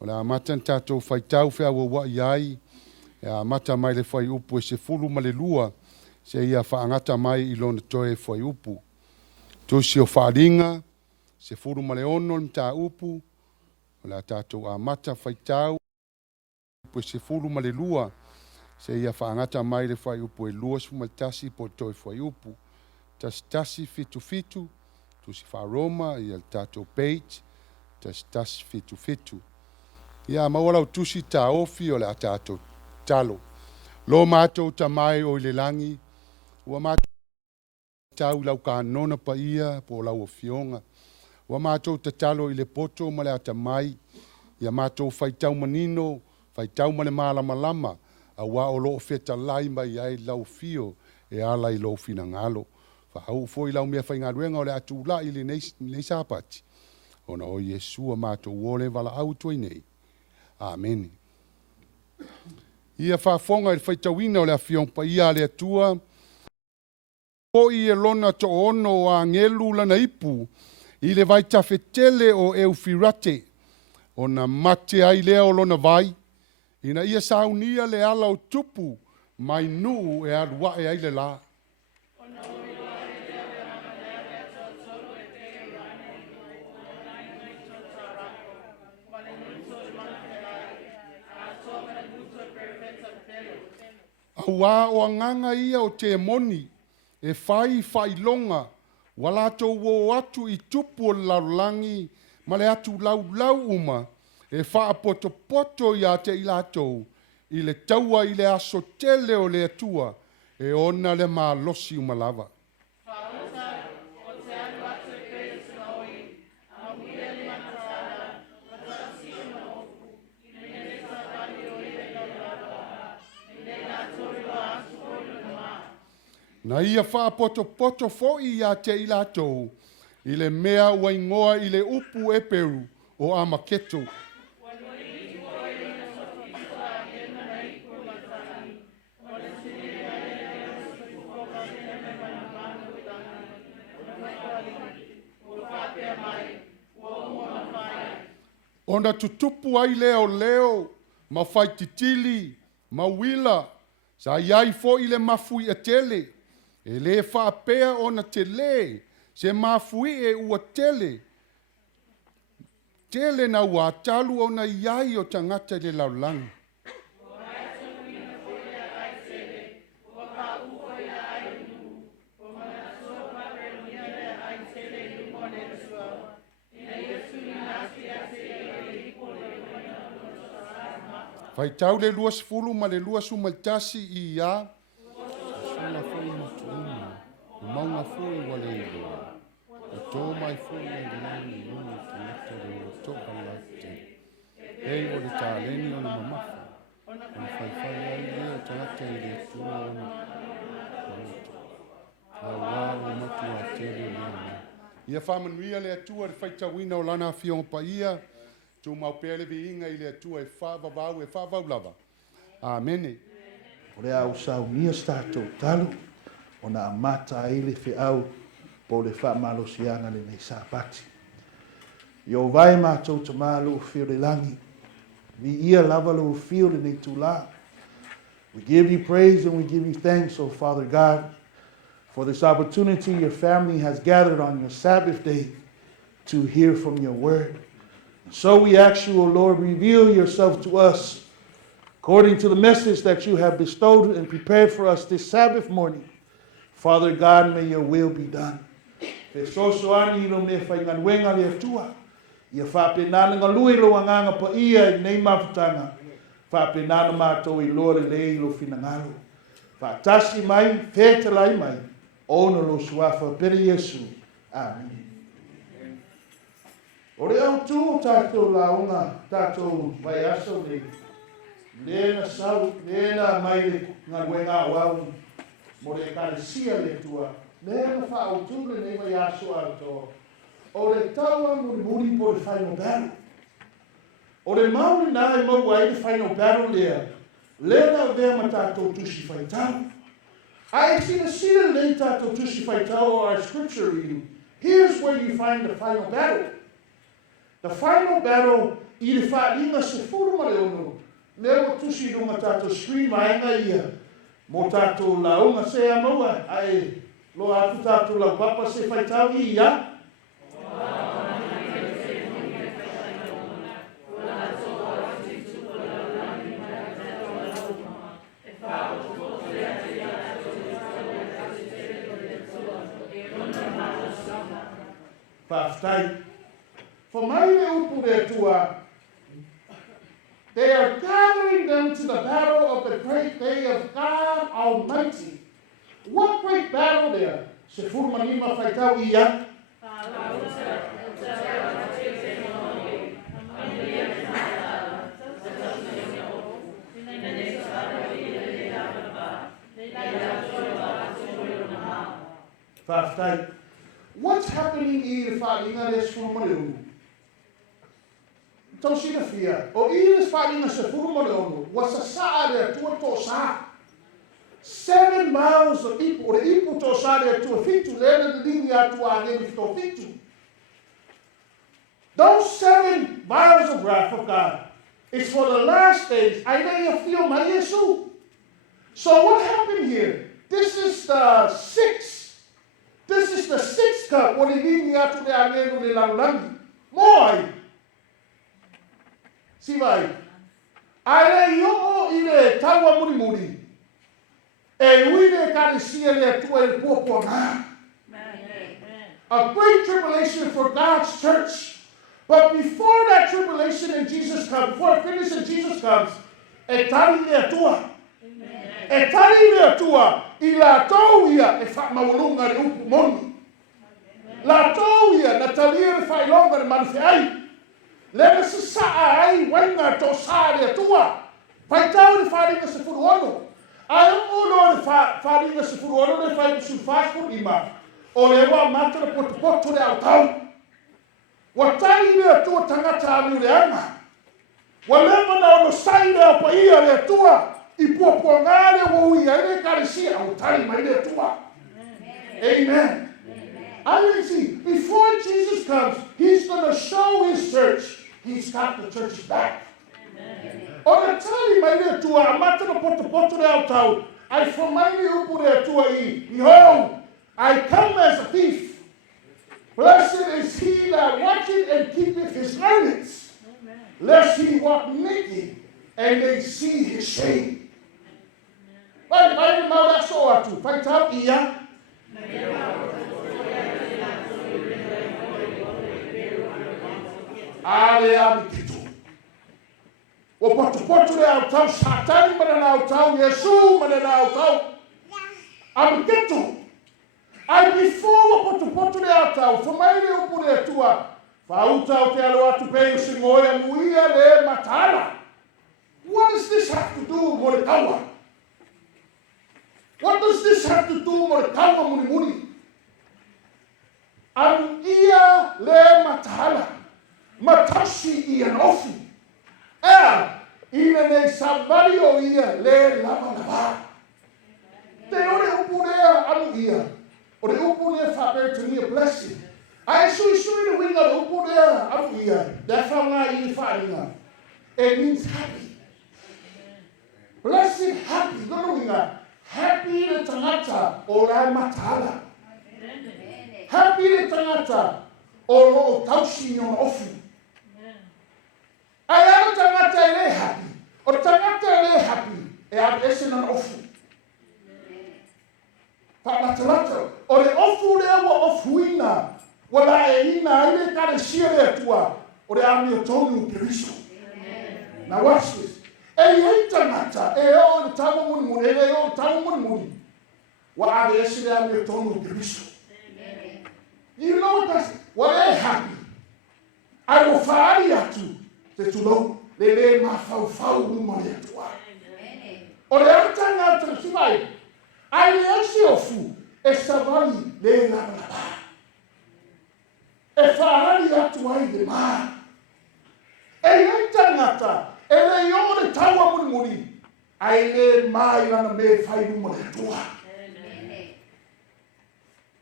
O le amata tātou whaitau whea wa iai, e amata mai le whai upu e se fulu ma le lua, se ia whaangata mai I lona toe whai upu. Tusi o whaaringa, se fulu ma le ono le mta upu, o le tātou amata whaitau, upu e se fulu ma le lua, se ia whaangata mai le whai upu e lua su ma tasi po toe whai upu. Tasi fitu fitu, tusi whaaroma, ia le tātou page, tasi fitu fitu. Ia mawala o tusi ta ofi o le atato talo. Lo mātou ta mai o le langi, ua mātou tau lau ka nona pa ia po lau o fionga. Ua mātou ta talo I le poto ma le ata mai, ia mātou whaitau manino, whaitau ma le malama lama, a wa o lo feta lai mai ai lau fio e ala I lo fina ngalo. Whahau foi lau mea whaingaruenga o le atu la I le neisa apati. Ona o Yesua mātou wole wala au toi nei. Amen. Ia whaafonga I whaitawina o le afiong pa ia le atua. Po I e lona to ono o a ngelu lana ipu. I le vai tawhetele o Eufirate. O na mate ai lea o lona vai. Ina ia saunia le ala o tupu. Mai nuu e arua e ai le la. Aua o anganga ia o te moni, e whai longa, walato wo atu I tupu o laulangi, ma le atu lau uma, e wha poto ia te ilatou, I le taua I le aso tele o le atua, e ona le maa losi umalava. Na ia wha poto foi ia te ilatou, I le mea waingoa I le upu e peru o amaketo. Ona tutupu ai leo, ma whai titili, ma wila, sa iai fo I le mafui a tele. E le whaapea ona te le, se mafui e ua tele. Tele na ua talu ona iai o tangata le laulangi. Fai tau le luas fulu ma le luas umaltasi I ia. Maunga foi wale ilo. O tō mai foi e lani nuna ki nata le o tō balate. Ei o le tāleni o na mamafa. O whai ai leo tāta I le tua o na mamafa. A wā o matu a tele lena. Ia whamanuia le atua le whaitawina o lana fionga pa ia. Tu mau pele vi inga I le atua e whavavau e whavau lava. Amene. O le au sau nia stato talo. Ona amata ai le whiau po le whaamalosianga le nei Epati. Io vai mātou ta mālo o whio le langi. Vi ia lava lo o whio le nei tūlā. We give you praise and we give you thanks, O Father God, for this opportunity your family has gathered on your Sabbath day to hear from your word. And so we ask you, O Lord, reveal yourself to us according to the message that you have bestowed and prepared for us this Sabbath morning. Father God, may your will be done. Fe soso ani ilo me whainganuenga le atua. Ia whapenana ngā lui lo anganga pa ia I nei mawhutanga. Whapenana mātou I loa le ilo finangalo. Whaatasi mai, whetalai mai. Ono lo suafa pere Yesu. Amen. Ore au tū tātou launga, tātou vai aso le. Lena sau, lena mai le nganuenga wau. Mo le kalesia le tua, lena whaotule nei mai aso ato. O le Taua Mulimuli po le final battle. O le mauri nā mau ai le final battle lea, lena vea ma tātou tusi whaitau. I see the sila le tātou tusi whaitau our scripture reading. Here's where you find the final battle. The final battle I le whainga se furu ma le ono. Leo tusi runga tātou screen maenga ia. Mo tātou launga se a maua. Ai, lo atu tātou lau papa se whaitau i ia. Whaftai. For my upu re tua, they are gathering them to the battle of the great day of God Almighty. What great battle there? Se furmanima whaitau ia. Whaftai. What's happening i le whainga le sfurumaleonu? Tausina fia. O i le whainga se furumaleonu, was a saa le tua to saa. 7 miles of ipu, o le ipu to saa le tua fitu, le lini atua ngeni to fitu. Those 7 miles of wrath of God is for the last days. I know you feel my Yesu. So what happened here? This is the 6th. This is the 6th cup. What he mean atu le angenu le laulangi. Moi. Si vai. Ai le iongo i le Taua Mulimuli. E uine karisia le atua il popo na. A great tribulation for God's church. But before that tribulation in Jesus comes, before it finishes and Jesus comes, e tari le atua. E tari le atua. I la tau ia e whaamaulunga re upu moni. La tau ia na talia re whailonga re manuwhi ai. Lena se saa ai wainga to saa re atua. Pai tau re wharinga se furu ono. Ai uno re wharinga se furu ono re whai su whasfuru ima. O le wa mata re potu re au tau. Wa tai re atua tangata anu re anga. Wa lema na ono sai re apa ia re atua. I popo ngare wo ia re karisia au tari mai le tua. Amen. I see. Before Jesus comes, he's going to show his church. He's got the church's back. O le tari mai le tua amata no poto le au tau. Ai whamai le upu le tua I. Behold, I come as a thief. Blessed is he that watcheth and keepeth his learnings, lest he walk naked and they see his shame. Vai mau da so atu, vai tau ia. Ale ami kitu. O potu le au tau satani mana na au tau, Yesu mana na au tau. Ami kitu. Ai before o potu le au tau, whamai le upu le tua. Whauta o te alo atu pei singoia muia le matala. What does this have to do with Taua? What does this have to do with Taua Mulimuli? Am ia le matala. Matasi I an ofi. Ina nei sabari o ia le lava. Te ore upu rea anu ia. Ore upu rea whape to me a blessing. Ai sui le winga le upu rea anu ia. Defa nga I whainga. It means happy. Blessed, happy. No winga. Happy le tangata o la matala. Happy le tangata o lo tausi on ofi. Ai ano tangata ele happy. O tangata ele happy. E ab esen on ofu. Lata. O le ofu le wa ofuina. Wala e ina ele kare sia le tua. O le ami o tonu Kristo. Now watch this. E hei tangata, e o le Taua Mulimuli, e o le Taua Mulimuli. Wa ave esi le ami o tonu Kristo. You know what that's, wa e happy. Ai o whaari atu, te tulou, le mawhau uma le atua. O le au tangata ki vai, ai le esi ofu, e savali le lava. E whaari atu ai le maa. E hei tangata, ele yo le Taua Mulimuli. Ai le mai lana me fai uma le tua.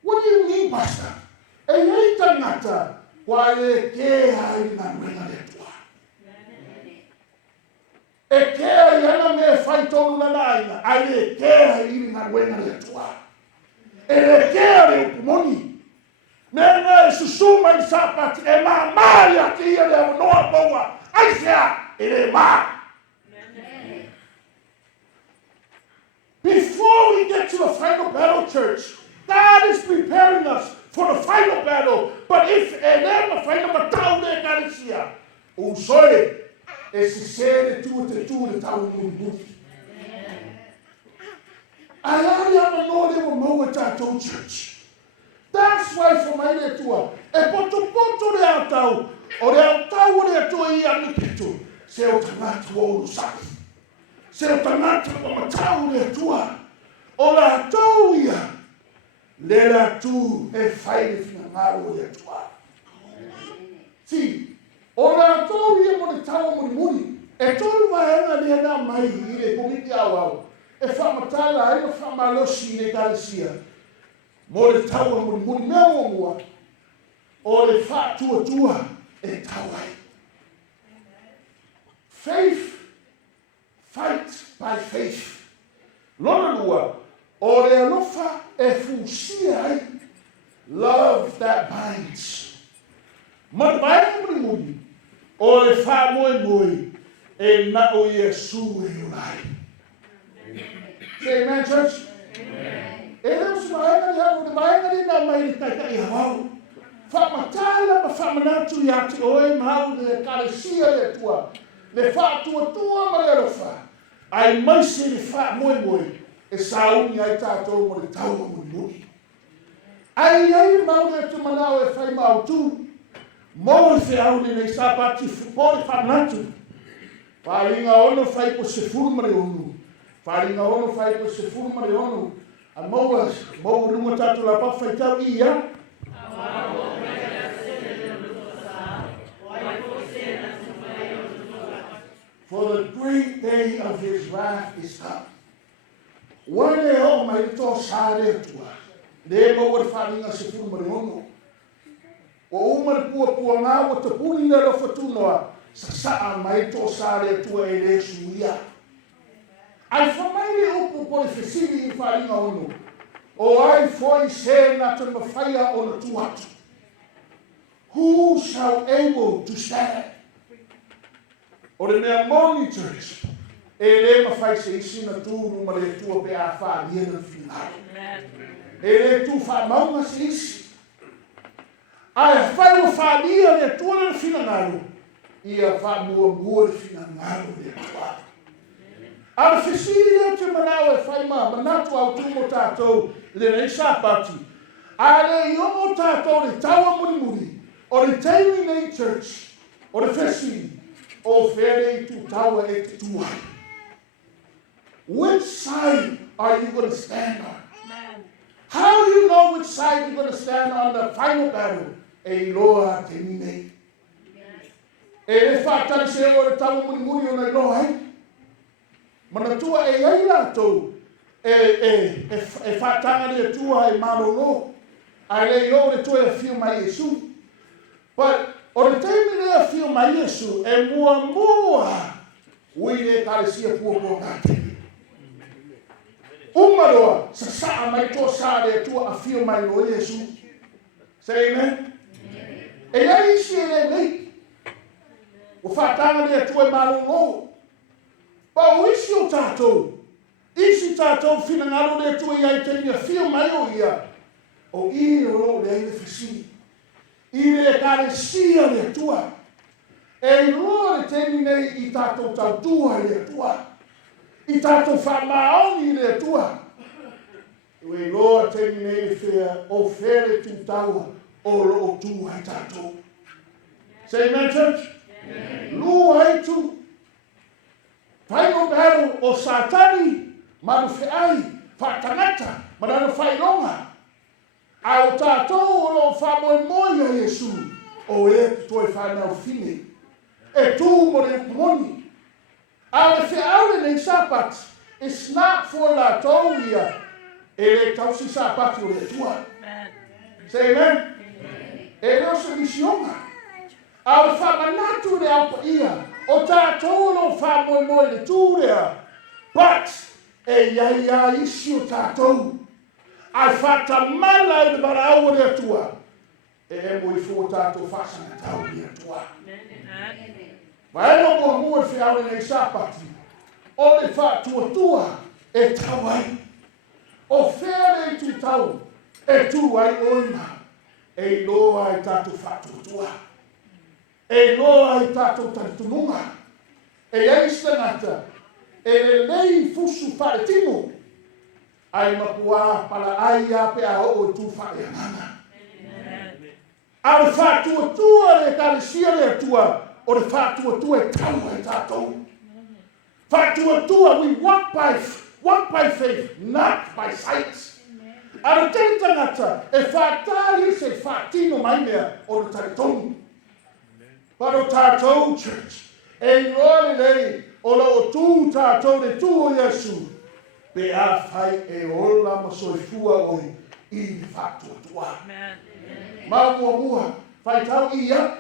What do you mean, Pastor? E hei tangata, wa e ke ai na mena le tua. E kea iana me fai tonu na naina. Ai le kea ili ngā wenga le atua. E le kea le upumoni. Nena e susuma i sapati e mamari a kia le noa boa. Ai sea e le maa. Before we get to the final battle, church, God is preparing us for the final battle. But if the final battle de carecia, usoi esse ser tu de tau mulimuli. I already have a know they will know what I told church. That's why for my tua, e poto de altau, o de altau de tua I amikito, se o tangatu o usaki. Se o tangata o matau le tua, o la tau ia, le la tu e fai le finangaro le tua. Si, o la tau ia mo le tau mulimuli, e tolu vaenga le na mai I le komiti au, e whamatala e whamalosi le kalesia, mo le tau mulimuli mea mua, o le whātua e tauai. Faith, fight by faith. Lona lua, o le alofa e fusia ai, love that binds. Matabai mulimuli, o le wha moe, e na o Yesu e ulai. Say amen, church? Amen. E leo si maenga ni na mai taika I hawau. Wha matala ma wha manatu yati oe mau le kalesia le tua. Le wha tua ma le alofa. Ai maise le wha moe, e sauni ai tātou mo le taua mulimuli. Ai mau le tu manao e whai mau tu. Mo le whiau le nei sapati pōre whanatu. Whalinga ono whai po se furumare onu. Whalinga ono whai po se furumare onu. A mau runga tātou la pawhai tau ia. For the great day of his wrath is come. Wane o mai to sare tua. Le mo war whalinga se furumare onu. O umar pua ngā o te puni na rofa tunoa, sa saa mai tō sāre tua e le suia. Ai whamaire upu po le whesiri I wharinga ono, o ai foi se na te mawhaia o na tuatu. Who shall able to stand? O le mea monitors, e le mawhai se isi na tūru ma le tua pe a wharia na whingaro. E le tū whamaunga se isi. Ai fai o faria le tua le finangaro. Ia fa mua le finangaro le tua. Ala fesiri le te manao e fai manatu au tumo tātou le nei sapati. Ale I omo tātou le taua mulimuli. O le teimi nei church. O le fesiri. O fere I tu taua e te tua. Which side are you going to stand on? How do you know which side you're going to stand on the final battle? E loa te minei. E le whātari se o le tawa mulimuli o nei loa hei. Mana tua e ai rātou. E whātanga le tua e marolo. Ai le o le tua e whiu mai Yesu. But o le teimi le a whiu mai Yesu e mua. Ui le kāresia pua ngāte. Umaroa sa saa mai tō sā le tua a whiu mai o Yesu. Say amen. E ai isi e le nei. O whātanga le tua e marolo. Pa o isi o tātou. Isi tātou whinangaro le tua I ai teimi a whiu mai o ia. O I o le ai le whisi. I le kāresia le tua. E roa le teimi nei I tātou tautua le tua. I tātou whamaoni le tua. Ue roa teimi nei le whea o where tu taua. O lo tu ai tātou. Say amen, church? Lu ai tu. Final battle o Satani. Manu whiai. Whātangata. Manana whailonga. A o tātou o lo whamoe a Yesu. O e toi whanau whine. E tū mo le upumoni. A le whiaure nei sapat. It's not for la tauia. E le tausi sapati o le tua. Say amen? E leo se misionga. A le whamanatu le aupa ia. O tātou lo whamoe le tūrea. But, e ia isi o tātou. Ai whatamala i le marau le atua. E mo I fō tātou whasanga tau le atua. Ma e no mua e whiaure nei sāpati. O le whātua e tau ai. O where I tu tau e tu ai oina. E loa I tātou whātua. E loa I tātou taritununga. E eista ngata. E le lei fusu wharetino. Ai mapua pala ai a pe a o tu whare anana. A le whātua le kāresia le atua. O le whātua e tau e tātou. Whātua, we walk by faith, not by sight. A le tei tangata, e whātali se whātino mai mea o le taritonu. But o tātou, church, e roa le lei, o la o tū tātou le tū o Yesu, pe a whai e ola ma soifua oi I le whātua. Mua, whai tau ia.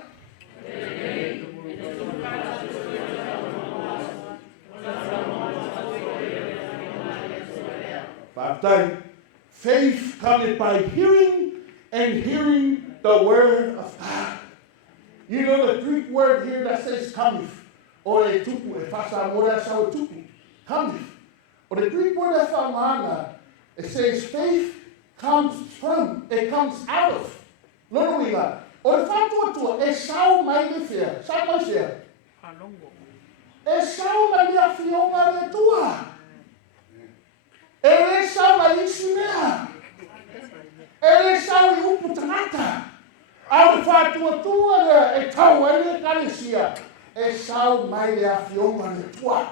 Baptai, faith cometh by hearing, and hearing the word of God. You know the Greek word here that says cometh, or e tupu, e fasa mora sa o tupu, cometh. Or the Greek word that famana, it says faith comes from, it comes out of. Lono wila, o le whātua tua, e sau mai le fea, sau mai fea. E sau mai le awhionga le tua. E le sau mai isi mea. E le sau I upu tangata. A le whātua tua le e tau e le kalesia. E sau mai le awhionga le tua.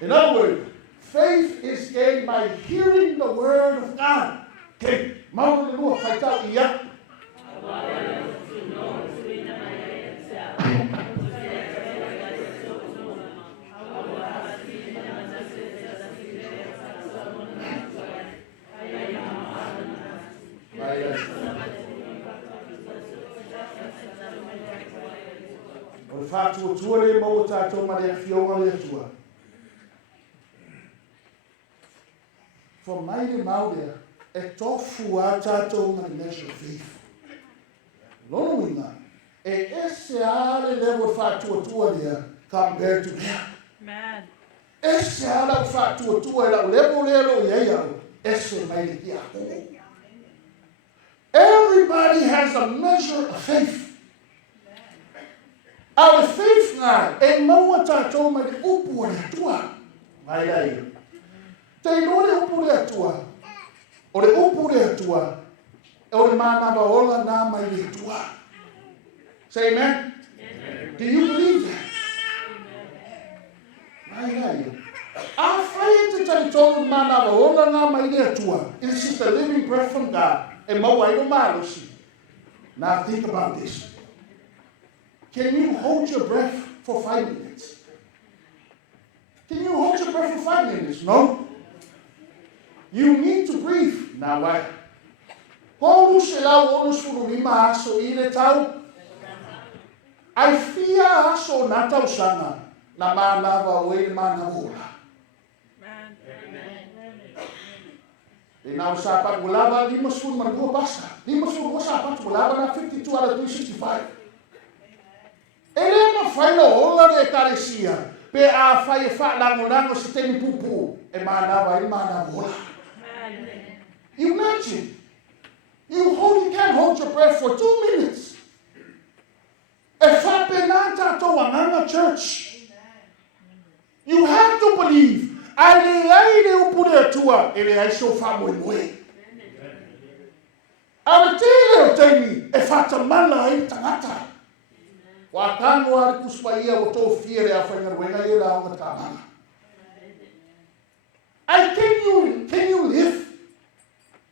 In other words, faith is gained by hearing the word of God. Okay, mauna le lua whaitau ia. O le whātua tua le mau tātou ma le whionga le atua. For mai le mau lea, e tofu a tātou ma le measure of faith. Lono winga, e ese a le level whātua tua lea, compared to that. Ese a la whātua tua la level lea lo iei ese mai le kia hongo. Everybody has a measure of faith. Our faith ngā, e maua tātou mai le upu le atua. Mai lai. Te ino le upu le atua. O le upu le atua. E o le mānava ola nā mai le atua. Say amen? Do you believe that? Mai lai. A whai te taritonu mānava ola nā mai le atua. It is just a living breath from God. E maua ino mālosi. Now think about this. Can you hold your breath for 5 minutes? Can you hold your breath for 5 minutes? No. You need to breathe. Now what? Polu se lau onu surulima aso I le tau. Ai fia aso na tau sana. Na manava o ele manavola. E nau sapat ulava 5 suru manapua pasa. 5 suru sapat ulava na 52 ala 365. Ele ma fai no ola de caresia. Pe a fai fa lango se temi pupu. E manava I manavola. You imagine. You can't hold your breath for 2 minutes. E fa penata to wanganga church. You have to believe. Ale ai le upure tua. Ele ai so fa moe. Ale tele o temi. E fa tamala I tangata. Wa kanu ari kuspaia o to fiere a whainga wenga I la o tāmana. Can you live?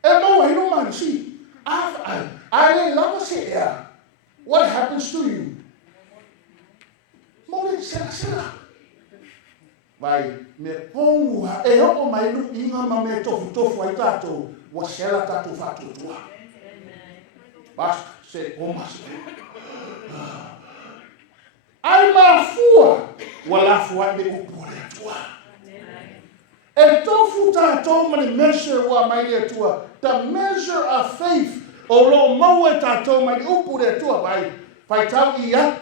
E mo I no man see. I love se ea. What happens to you? Mo le sera. Vai, me pongu ha e ho mai lu inga ma me tofu ai tato. Wa sela tato fatu tua. Basta se omas. Ai mafua, walafua me upo le atua. E tofu tātou mani measure wa mai le atua. The measure of faith. O lo mau e tātou mani upo le atua vai. Pai tau ia.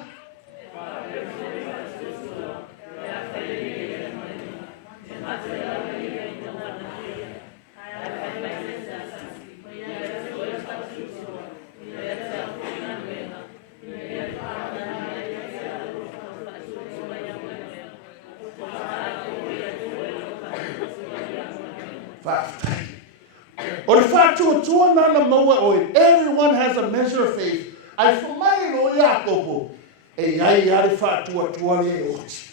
Everyone has a measure of faith. Ai whamai no Iakopo. E ai are whātua le oti.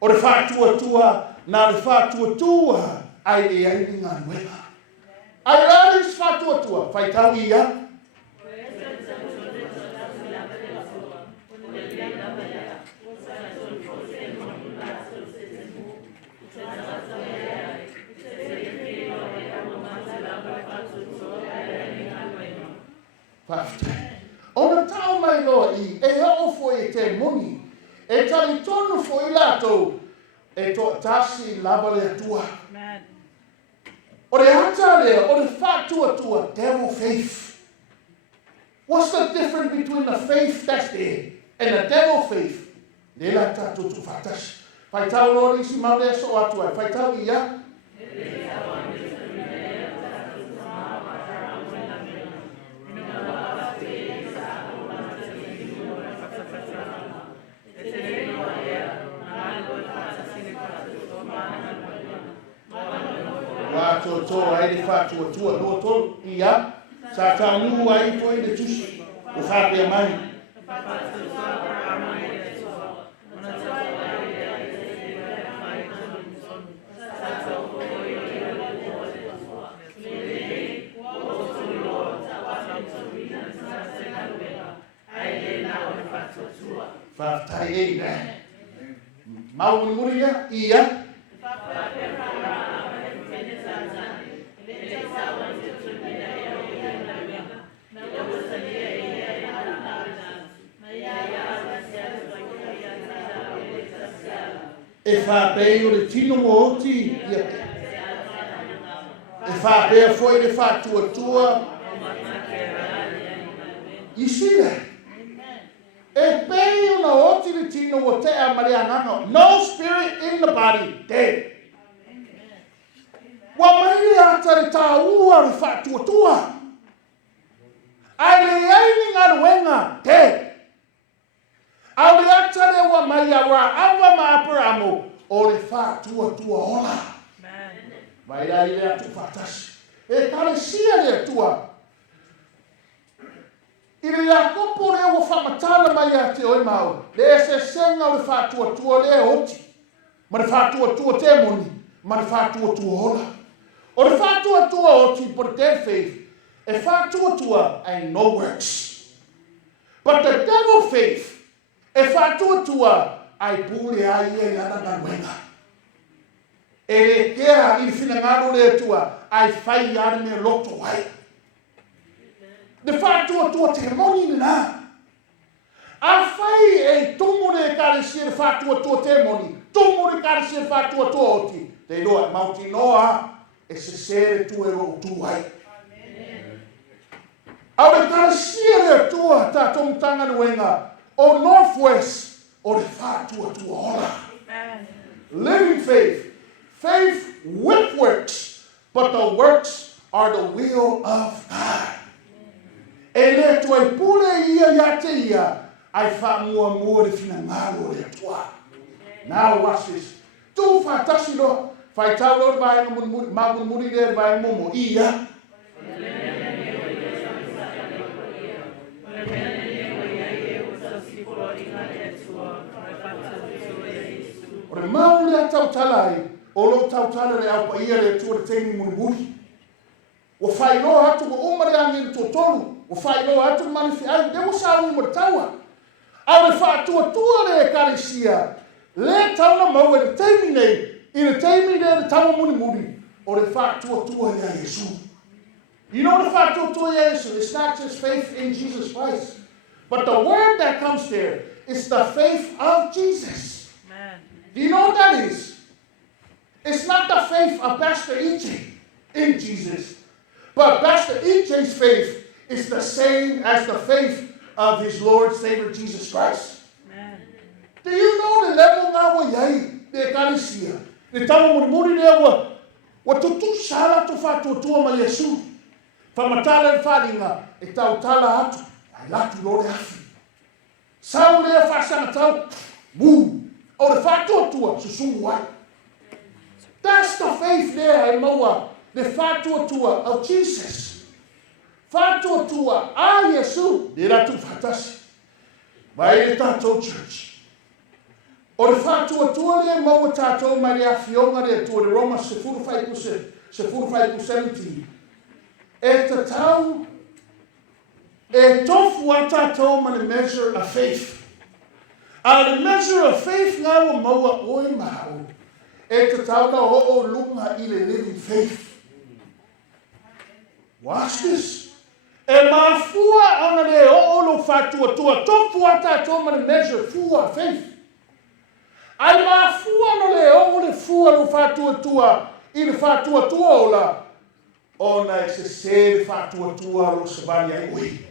O re whātua na re whātua ai e ai ni ngā nuenga. Ai raris whātua, whai tau ia. Ona tau mai loa I, e hao fo e te moni, e tali tonu fo I lato, e to tasi lava le atua. O re hata lea, o re whātua, devil faith. What's the difference between the faith that's there and the devil faith? Lela tatu tu whātasi. Whai tau roa isi maure so atua, whai tau ia. Toto ai de fato tua no to ia sa ta nu ai foi de tus o fato é mãe fato ai né Mulimuli ia e fa bem o tino moti e fa bem foi de fato tua you see that e bem o oti de tino o te a mariana no spirit in the body dead wa mai ata de taua de fato tua ai le ai ni wenga dead au le ata le wa mai awa awa ma apramo o le whātua ola. Vai rai le atu whātasi. E kare sia le atua. I le akopo le o whamatala mai a te oi mau. Le se senga o le whātua le oti. Ma le whātua te moni. Ma le whātua ola. O le whātua oti por dead faith. E whātua ain't no works. But the devil faith e whātua ai pule ai e ana na wenga. E le kea I whinangaro le tua ai whai ane me loto ai. Le whātua te moni ni nā. A whai e tumu le kare si le whātua te moni. Tumu le kare si le whātua oti. Te roa mauti noa e se sere tu e ro tu ai. Au le kare si le tua ta tomtanga ni wenga. O Northwest. O le whātua ola. Living faith. Faith with works. But the works are the will of God. E le toi pule ia te ia. Ai whamua mua le whinangaro le atua. Now watch this. Tu whātasi no. Whai tau lo vai Mulimuli le vai momo ia. O le mau le tautala ai, o lo tautala le au paia le tua le teimi Mulimuli. O whainoa atu o umare angi le totolu, o whainoa atu manifi ai, dewa sa ui mo le taua. Au le whātua le e karisia, le tauna mau e le teimi nei, I le teimi le taua Mulimuli, o le whātua ia Yesu. You know the whātua ia Yesu, it's not just faith in Jesus Christ. But the word that comes there is the faith of Jesus. Amen. Do you know what that is? It's not the faith of Pastor E.J. in Jesus. But Pastor E.J.'s faith is the same as the faith of his Lord Savior Jesus Christ. Amen. Do you know the level nga wa yai de kalisia? The tamu mulimuli le wa tutu sala tu fatu tua ma Yesu. Fa matala le falinga e tau tala atu. Ai latu lo le afi. Sau le fa sana tau. Mu. O le fatu tua susungu wai. That's the faith there, Moa. The fatu tua of Jesus. Fatu tua a Yesu. De la tu fatasi. Vai le tato church. O le whātua tua le maua tātou mai le awhionga le tua le Roma se 45:17. E te tau, e tofu a tātou ma le measure of faith. A le measure of faith ngā wa maua oi mahau. E te tau na o lunga I le living faith. Watch this. E mafua ana le o lo whātua tua, tofu a tātou ma le measure fua faith. Ai mafua no le o le fua no fatua tua I le fatua tua ola ona se le fatua tua lo sabani ai ui.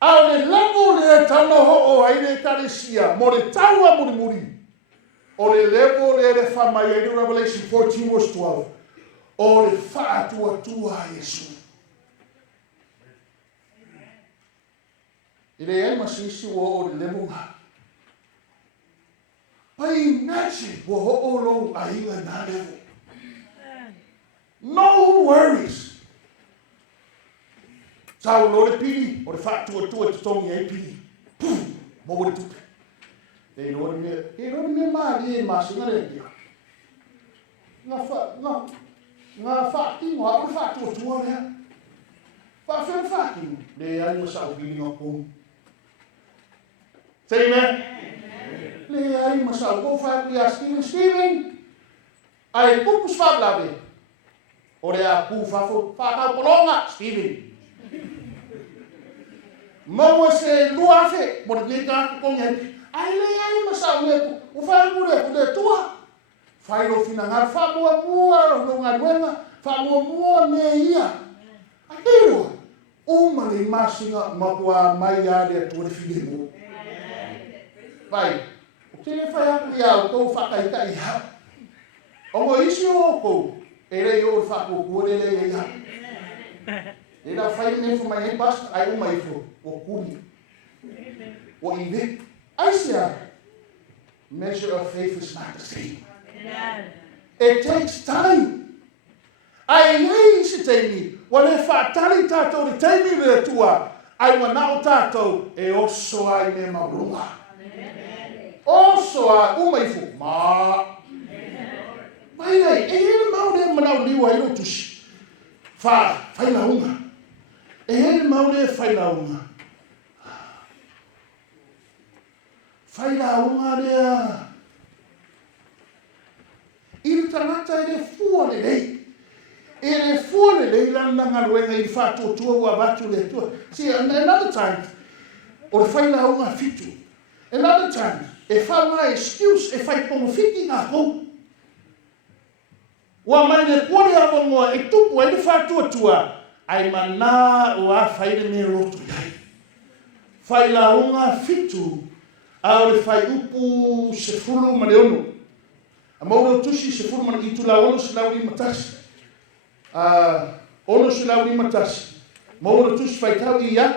Au le level le tana ho o ai le karesia mo le Taua Mulimuli o le level le whamai ai le Revelation 14:12 o le fatua tua Yesu. I le ai masisi wo o le level nga. Pai imagine wo ho o lo a inga na level. No worries. Sao lo le pili o le fatua tua te tongi ai pili. Pum! Mo le tupe. E lo me ma li masinga le kia. Nga fa tingo a le fatua tua le. Fa fa tingo. Le ai masau pili nga pum. Say amen. Le ai masau go fa ia Steven. Ai pupus fa blabe. Ore a pu fa ka polonga Steven. Mau se luafe mo le ka ko ngai. Ai le ai masau le o fa ngure le tua. Fai lo fina ngar fa mua lo ngar wenga fa mua me ia. Ai o mali masinga mapua mai ya de tu le filimo. Vai, o que ele faz aqui ao que fakai kai ha. O mo isi o ko, ele yo fa ko ko ele ya. Ele faz nem fu mai pas ai o mai fu o kuni. O inde, ai sia. Measure of faith is not the same. It takes time. Ai nei se temi, wale fa tali tato de temi le tua. Ai wana o tato e oso ai me marunga. Also, umaifu ma. Vai nei, ele mau de manau liwa ilo tushi. Fai la unga. Ele mau de fai la unga. Fai la unga de. Il tanata ele fua le lei. Ele fua le lei la nanga luenga il fatu tua wa batu le tua. See, another time, o fai la unga fitu. Another time, e fa uma excuse e fai como fiti na ko. Wa mai le pole a bongo e tupu e le fatu tua. Ai mana o a fai le me rotu dai. Fai la unga fitu. A o le fai upu se fulu ma le ono. A mauro tusi se fulu ma le itu la ono se lau lima tasi. Ono se lau lima tasi. Mauro tusi fai tau I ya.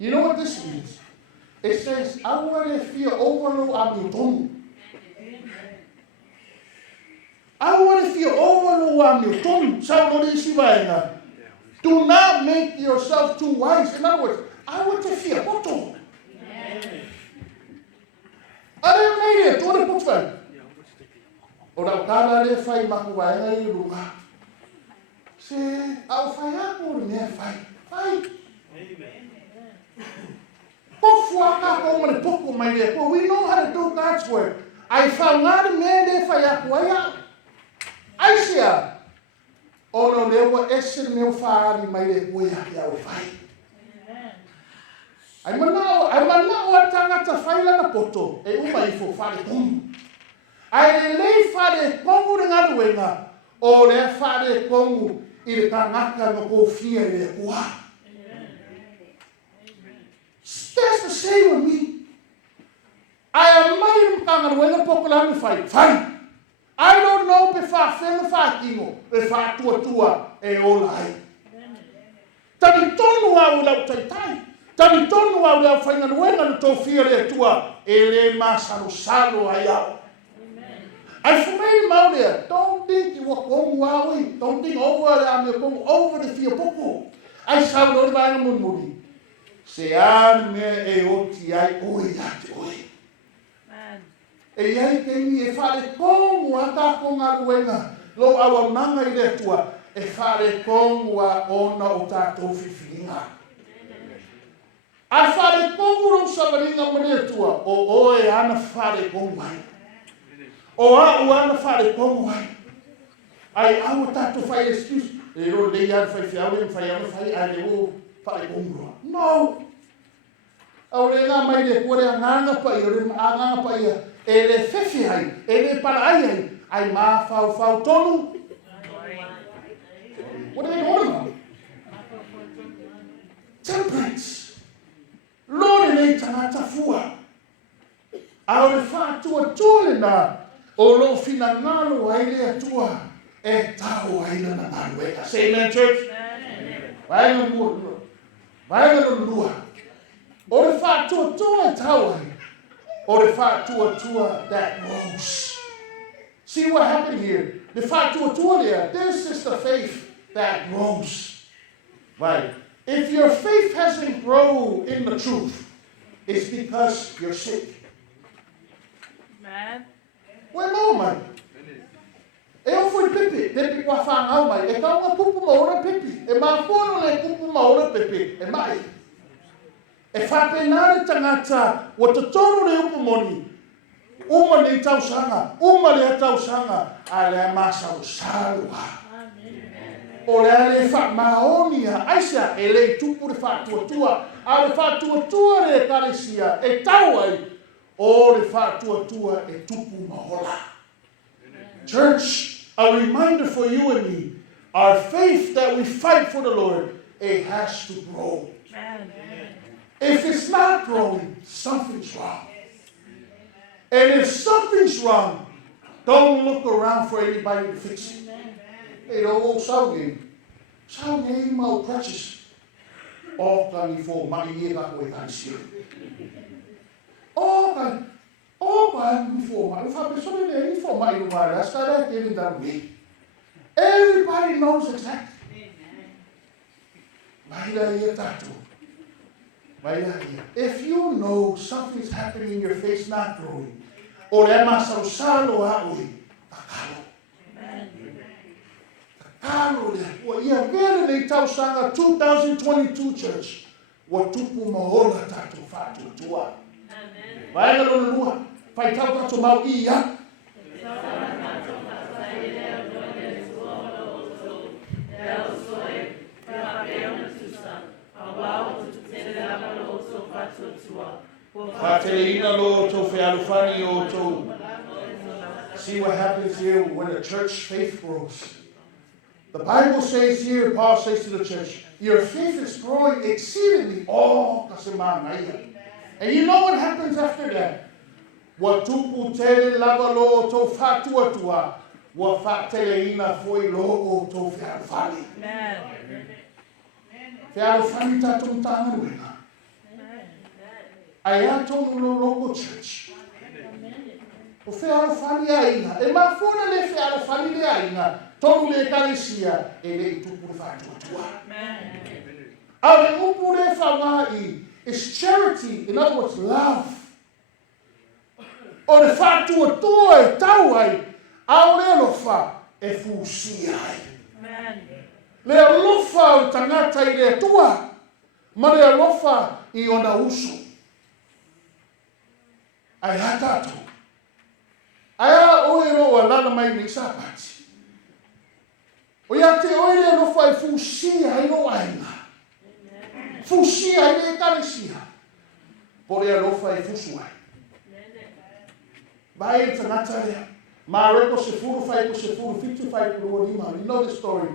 You know what this means? It says, I want to feel overload of your tongue. I want to feel overload of your tongue. Do not make yourself too wise. In other words, I want to feel bottle. I don't need it. What put fai? Ora kala le fai makuai ngai luka. Se au fai aku ne fai. Fai. We know how to do God's work. Ai whaungari mele whai aku aia. Ai sia. Ono lewa ese meu whaari mai le ue haki au whai. Ai manao a tangata whaila na poto. E uma i fo whare kongu. Ai le lei whare kongu ringa ruenga. O le whare kongu i le tangata no kofia i le ua. That's the same with me. I am my kangaruenga pokolani fight. I don't know if I feel kingo, if I tua e olai. Tani tonu au lau taitai. Tani tonu au lau whaingaruenga no tofia le tua e le masarusalo ai au. I formate out there. Don't think you walk on. Don't think over the fear poco. I saw no by Mulimuli. Se me e oti ai oi ate oi. E ai ke ni e fare kongu ata ko ngaruenga. Lo awa nanga i le tua e fare kongu a ona o tatou fifilinga. A fare kongu ro sabaringa mo le tua o e ana fare kongu ai. O a ana fare kongu ai. Ai awa tatou fai excuse. E ro le ia fai fai ai le o fare kongu. No. Au le ngā mai le kore a nganga pai, o le nganga pai e le fefi ai, e le para ai mā fau tonu. What are they on about? Temperance. Lore nei tangata fua. Au le whātua tōle nā, o lo fina ngalo ai le atua, e tau ai na ngalo eka. Say amen, church? Vaenga lua. O le whātua Taua, o le whātua that rose. See what happened here? The whātua there, this is the faith that rose. Right? If your faith hasn't grown in the truth, it's because you're sick. Man. Well, no, man. E o foi pepe kwa whangau mai, e kaunga kupu maora pepe, e mafono le kupu maora pepe, e mai. E whapenare tangata, wa tatono le upumoni, uma le tausanga, a le masau salua. O le ale maonia, aisa, e le tupu le whātuatua, a le whātuatua le karesia, e tauai, o le whātuatua e tupu mahola. Church, a reminder for you and me, our faith that we fight for the Lord, it has to grow. Amen. If it's not growing, something's wrong. And if something's wrong, don't look around for anybody to fix it. Hey, the old Saugame mau crutches. O kani fo mai e ka koe kani sio. O kani fo mai. Fa pesone le fo mai rumare. Asta re te da me. Everybody knows exactly. Mai la ia tatu. If you know something's happening in your face not growing, or masarusalo aui, takalo. Takalo le. Well, yeah, very late tausanga 2022 church. Watupu maola tatu fatu tua. Vai lo lua. Fai tau ka tomau ia. See what happens here when the church faith grows. The Bible says here, Paul says to the church, your faith is growing exceedingly. And you know what happens after that? Watupu tele lava lo to fatua tua. Wa fatele ina foi lo o to fialfani. Fialfani tatum tanguena. Ayato no local church. O fialfani aina. E ma fona le fialfani aina. Tonu le karesia e le tupu fatua tua. Ale upu le famai is charity. In other words, love. O le fatua tua e tauai. Au le alofa e fusiai. Le alofa o tangata I le tua. Ma le alofa I ona uso. Ai hatatu. Aia oe roa lana mai ni sapati. O ia te oe le no fai fusia ai no ainga. Fusia ai le kalesia. Pore a lo fai fusuai. Vai e tangata lea. Ma reko se furu fai ko se furu fitu fai ko lo lima. You know the story.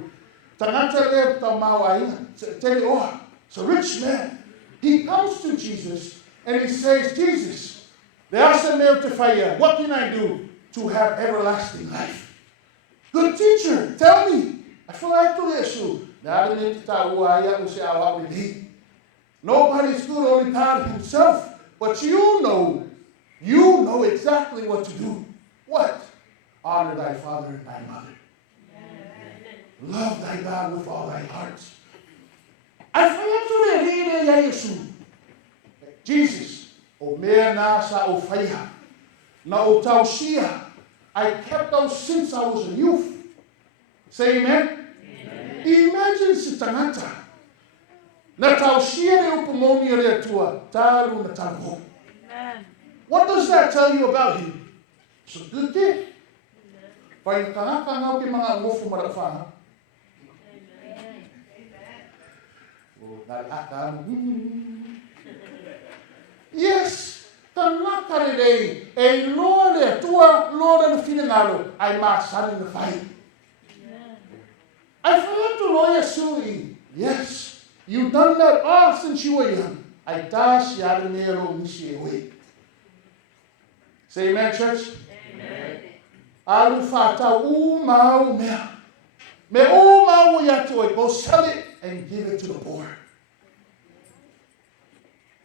Tangata lea ta mau ainga. Tele oha. It's a rich man. He comes to Jesus and he says, Jesus, there are some meal to fire. What can I do to have everlasting life? Good teacher, tell me. I feel like to yesu. Nobody's good, only God himself. But you know exactly what to do. What? Honor thy father and thy mother. Love thy God with all thy heart. I feel like to yesu. Jesus, o mea na sa o whaiha, na o tausia. I kept those since I was a youth. Say amen? Amen. Imagine si tangata. Na tausia le upamoni le atua, talu na talu. What does that tell you about him? It's a good thing. Pai kanaka ngau ke mga ngofu marafana. Yes, tanaka e lore tua lore na finangalo ai masani na fai. I forgot to lawyer sui. Yes, you've done that all since you were young. I dash yadanero mishi away. Say amen, church. Amen. Alu fata umau mea. Me umau yato go sell it and give it to the poor.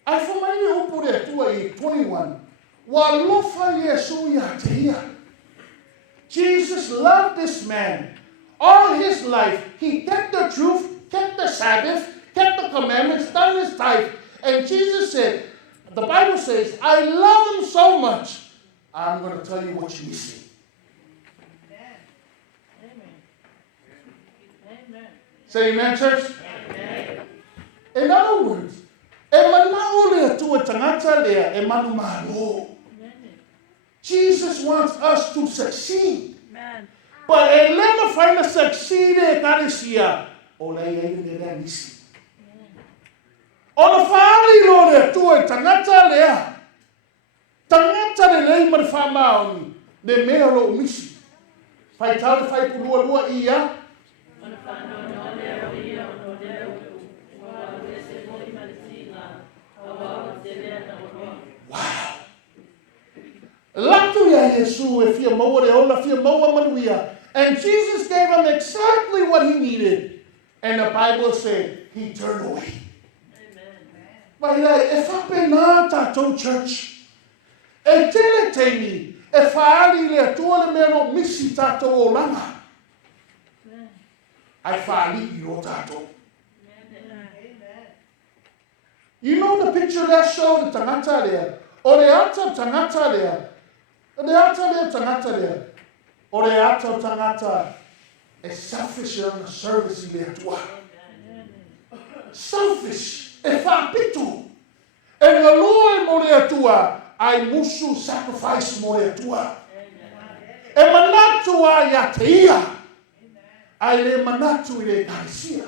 I find upu de tua e 21. Walofa Yesu yatia. Jesus loved this man. All his life, he kept the truth, kept the Sabbath, kept the commandments, done his tithe. And Jesus said, the Bible says, I love him so much, I'm going to tell you what you're missing. Amen. Amen. Say amen, church? Amen. In other words, Jesus wants us to succeed. Amen. But a never find us succeed in Caricia. On the family, Lord, to a Tangata Lea. Tangata le mar famao ni ne mero misi. Fai tau fai pulua ia. Wow. Latu ya Yesu e fia maua re ola fia maua manuia. And Jesus gave him exactly what he needed. And the Bible said he turned away. Vai e whape nā tātou church. E tele teimi, e whaali le atua le mero misi tātou o langa. Ai whaali I o tātou. You know the picture that showed the tangata there? O le ata tangata there. O le ata le tangata there. O le ata tangata e selfish on the service le atua. Selfish. E whapitu. E ngalua mo le atua. Ai musu sacrifice mo le atua. E manatu a ia te ia. Ai le manatu I le kaisia.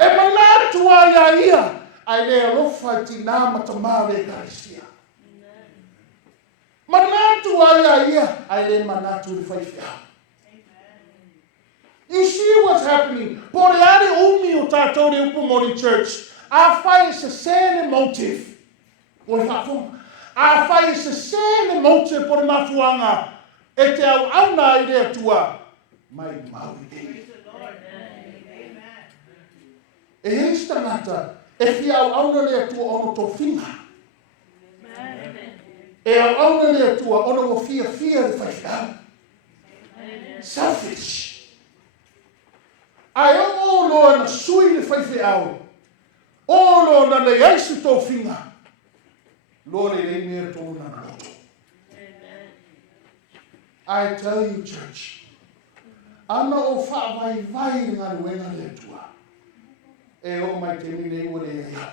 E manatu a ia. Ai le alofa I tina matama le kaisia. Manatu a ia. Ai le manatu le whaifea. You see what's happening. Poreare umi o tātou re upamoni church. A whai se sene motive. Pore whawhunga. A whai se sene motive pore mafuanga. E te au auna I rea tua. Mai maui e. E heis tangata. E fia au auna rea tua ono tō whinga. E au auna rea tua ono o fia le whaifea. Selfish. Ai o loa na sui le whaife au. O loa na le aisu tō whinga. Loa le mea tō na roto. I tell you, church, ana o whaavai vai ngā ruenga le tua. E o mai te mine ua le ia.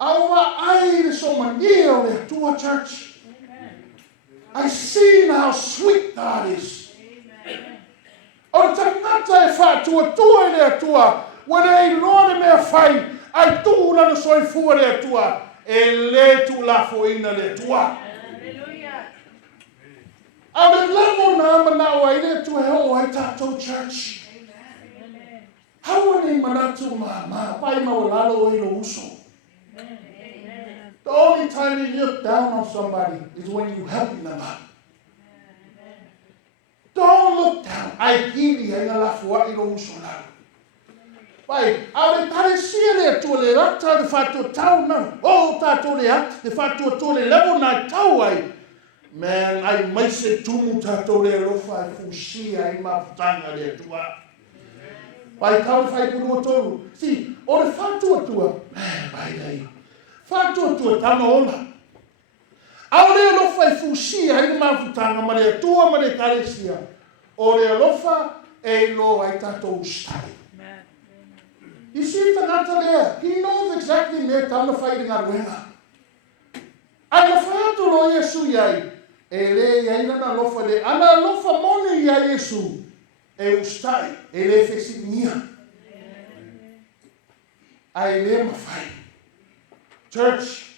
Aua ai le so mania o le tua, church. I see how sweet God is. O tangata e whātua e le atua, wana e loa le mea whai, ai tūra na soifua le atua, e le tu lafo ina le atua. A le level na manao ai le tu e ho ai tātou church. Hawa ni manatu ma pai mawalalo i lo uso. The only time you look down on somebody is when you helping them up. Don't look down. Ai kili ai la fua i lo uso la. Pai, a le tare sia le tu le rata de fatu tau na. O tatu le at de fatu to le level na tau ai. Man, ai mai se tumu tatu le lofa fusia ai mafutanga le tua. Pai tau fai puru tolu. Si, o le fatu tua. Man, pai dai. Fatu tua tama ola. Au le lofa fusia ai mafutanga ma le tua ma le tare sia. O le lofa e lo ai tatu stai. You see tangata lea, he knows exactly me tama fighting ngā ruenga. Ai na whātu lo Yesu iai, e le iai na lofa le, ana lofa mone ia Yesu, e ustai, e le whesinia. Ai le mawhai. Church,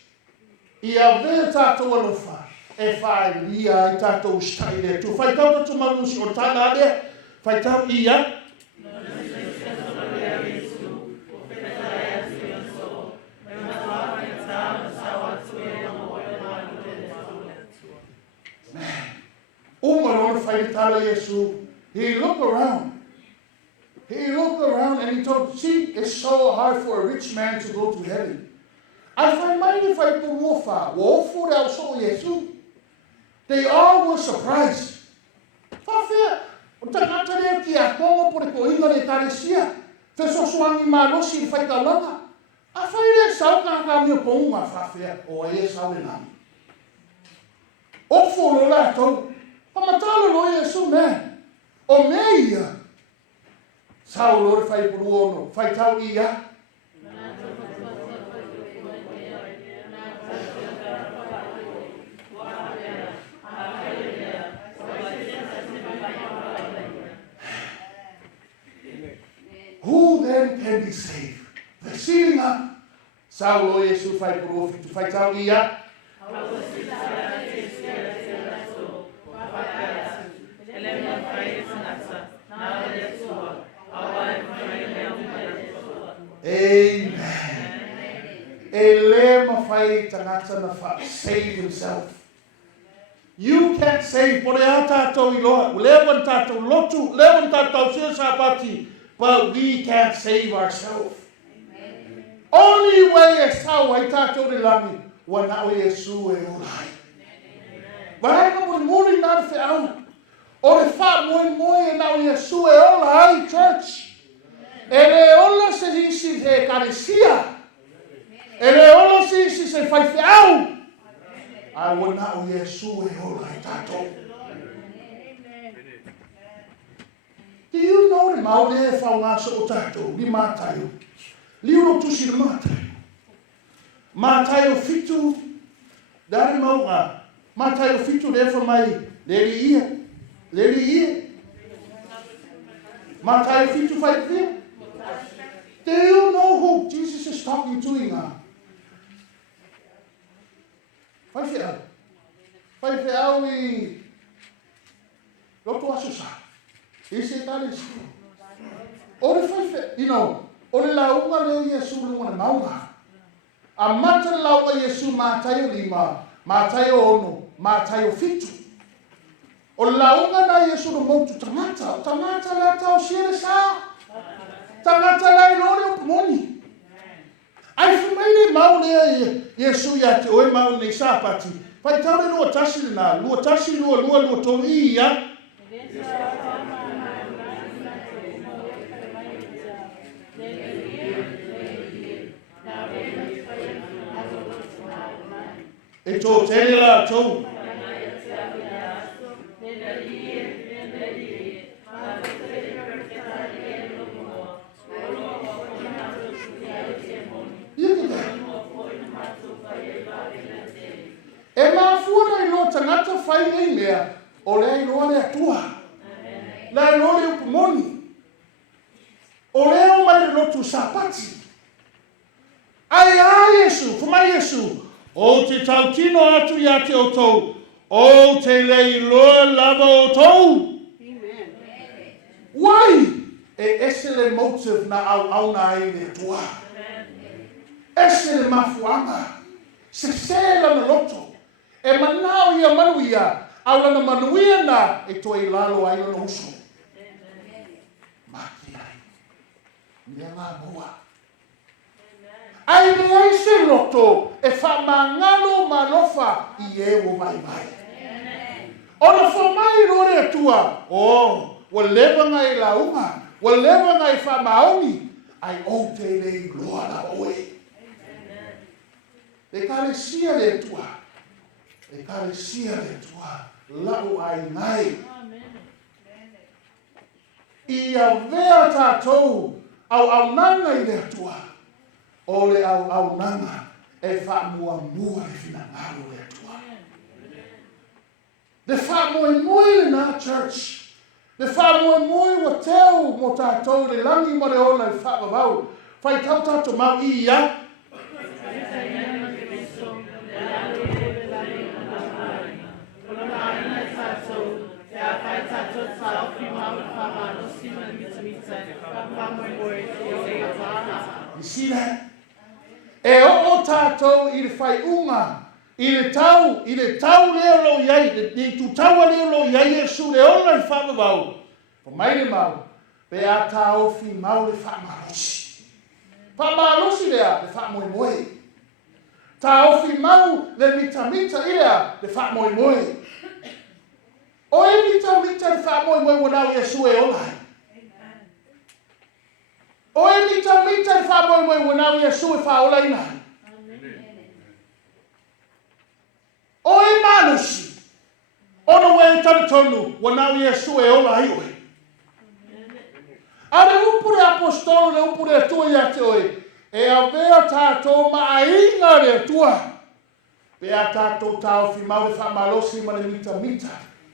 ia vea tātou alofa, e whai lia ai tātou ustai le tu. Whai tau tatu manusi o tāna lea, whai tau ia, he looked around. He looked around and he told, see, it's so hard for a rich man to go to heaven. I find mind if I put wofa, wofu also Yesu. They all were surprised. Fafia, tangata le ki a tonga por ko inga le taresia. Te so suangi malosi fai ka langa. A fai le sau ka mi ko uma fafia o e sau le nami. O fo la to. Pamatalo lo Yesu me. O meia. Sau lo fai por uno, fai tau ia. Who then can be saved? The sinner. Sau lo Yesu fai por uno, fai tau ia. Amen. Elema fai tangata na fa save himself. You can't save. Pore ata to iloa. Levan tato lotu. Levan tato sia Epati. But we can't save ourselves. Only way is how I tato de lami. Wana o Yesu e olai. Vai no Mulimuli na fe au. O le fa moi na o Yesu e olai church. Ele ola se isi se carecia. Ele ola se isi se fai feau. I will not Yesu e ola tato. Do you know the maule fa nga so tato ni matayo. Liuro tu si matayo. Matayo fitu dari mauga. Matayo fitu le fa mai le ia. Matayo fitu fai feau. Do you know who Jesus is talking to now? Fai feau i loto asusa. Ise tali si. Ore fai fe, you know, ore lauga le Yesu le wana maunga. A mata lauga Yesu matayo lima, matayo ono, matayo fitu. O lauga na Yesu le motu tangata la tau siere sa. Tangata lai lore o moni. Ai fumaile maule Yesu ya te oe maule sa Epati. Pai tau le lua tasi na, lua tasi lua tolu ia. E tō tene la tau. E mā fuana i lo whaangata whai nei mea, o le ai loa le atua. La loa le upumoni. O leo mai le lotu sapati. Ai Yesu, fumai Yesu. O te tautino atu ia te o tou. O te lei loa lava o tou. Wai ese le motive na au na ai le tua. Ese le mafuanga. Se sela na loto. E manao ia manuia. Au lana manuia na e toi lalo ai lana uso. Maki ai. Mea ngā mua. Ai me ai se loto e wha mangalo malofa I e o mai mai. Ona wha mai rore atua. Wa lewa ngai launga. Wa lewa ngai wha maoni. Ai o te rei loa na oe. E kare sia le atua. E kare sia le atua. Lau ai ngai. Ia vea tātou. Au nanga I le atua. O le au nanga. E wha mua le fina ngaro le atua. Le wha mua le na church. Le wha mua wa teo mo tātou le langi mo le ona I wha wawau. Whai tau tātou mau I ia. You see that? E o tātou I le whai unga. I le tau leo lo iai. Ni tu taua leo lo iai e su le ona I whamawau. Po mai le mau. Pe a tā ofi mau le whamalosi. Whamalosi lea le whamoemoe. Tā ofi mau le mitamita I lea le whamoemoe. O e mitamita le whamoemoe wanau Yesu e olai. O e mitamita le whamoemoe wanau Yesu e whaolai nai. O e manusi. Ono e taritonu wanau Yesu e olai oe. A le upu le apostolo le upu le atua ia te oe. E a vea tātou maainga le atua. Pe a tātou tāo fi mau le whamalosi ma le mitamita.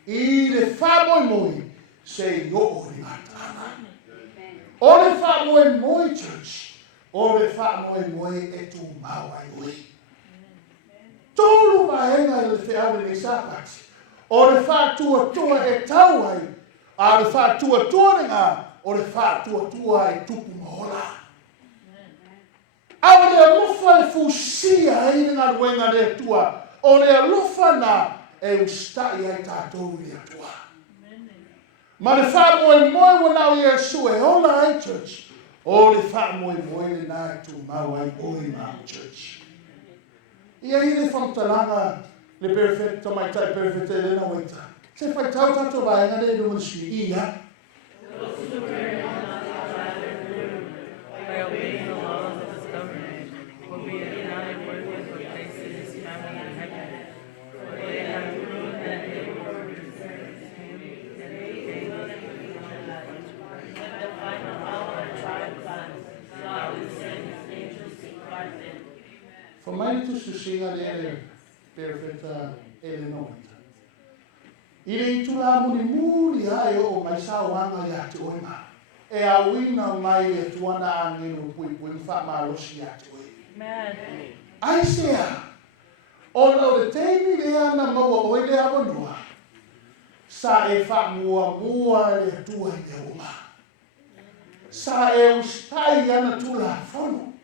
I le whamoemoe se I o le matana. O le whamoemoe church. O le whamoemoe e tu mau ai oe. Tolu vaenga I le whiaure le sapati. O le whātua e tau ai. A le whātua ringa. O le whātua e tupu mohola. Au le alofa e fusia e ngā ruenga le atua. O le alofa na e ustai ai tātou le atua. Ma le whamoemoe wanau Yesu e ola ai church. O le whamoemoe le nā e tu mau ai oi mau church. Ia I le whamtalanga le perfecta mai tai perfecta e lena waita. Se whai tau tātou vaenga le rumansi ia. For mai tu susinga le perfecta ele noita. Ile I tula mulimuli ai o mai sauanga ia te oima. E a wina mai e tuana anginu pui wha malosi ia te oima. Ai sea. O le teimi lea na maua oi le awanua. Sa e wha mua le tua I te oma. Sa e ustai ana tula fono.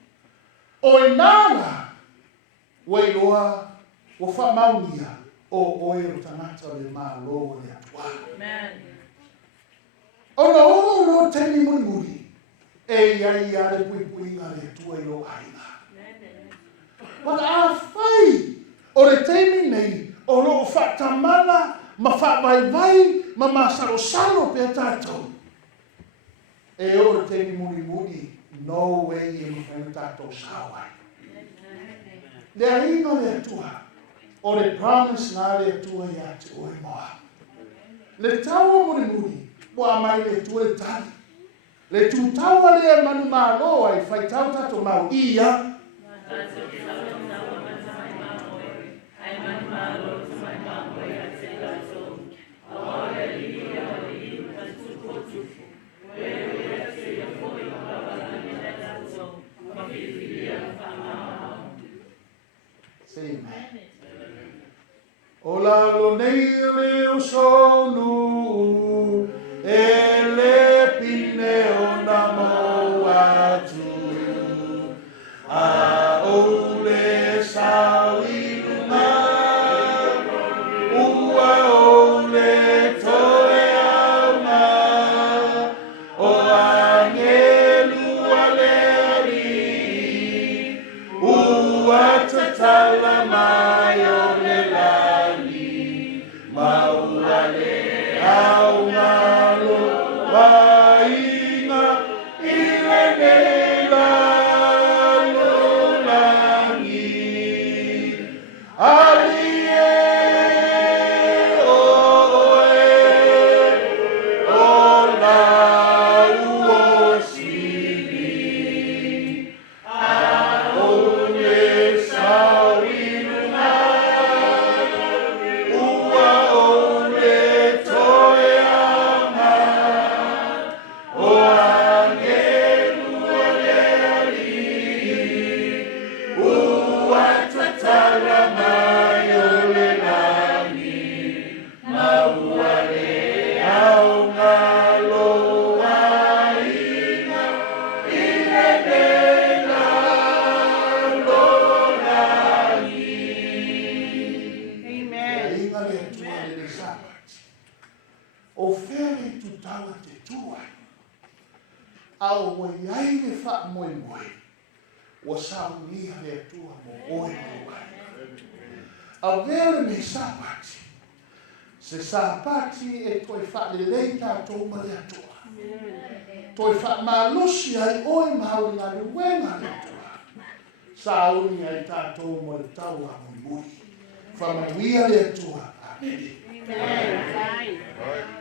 O e nana. Wei loa, wa wha maunia o oe o tanata le maa loa le atua. Ona o lo teni mulimuli, e iai ale pui ngā le atua I lo aina. Wata a whai, o le teimi nei, o lo wha tamana, ma wha vai, ma salo pe tātou. E o le teimi mulimuli, no way e mwhena tātou sawai. Le ainga le atua, o le promise nā le atua I ate oe moa. Le taua mulimuli, wa mai le atua le tali. Le tūtaua le manu mā loa I whai tau tato mau ia. O lalo nei le usonu, e le pine o na mo atu. A o le sawi luma, ua o le toe auna, o angelu aleri, ua tatala mai o le lani, maua le au ngalo wainga i le nela lo langi. Alie oe o lau o sili, a o le sawinunga, ua o le toe anga, o angelu aleri, ua tatala mai o le lani, maua le au ngalo wainga i le nela lo langi. Amen. Inga le tua le sabat. O fere tu tawa te tua. Au mo iai le wha moe moe. O saunia le tua mo oe moe. Au vele me sapati. Se sapati e toi wha le leita tō ma le atua. Toi wha malosi ai oe mauri ngā le wenga le atua. Sauni ai tātou mo le taua Mulimuli. Whamauia le atua. Amen. Amen.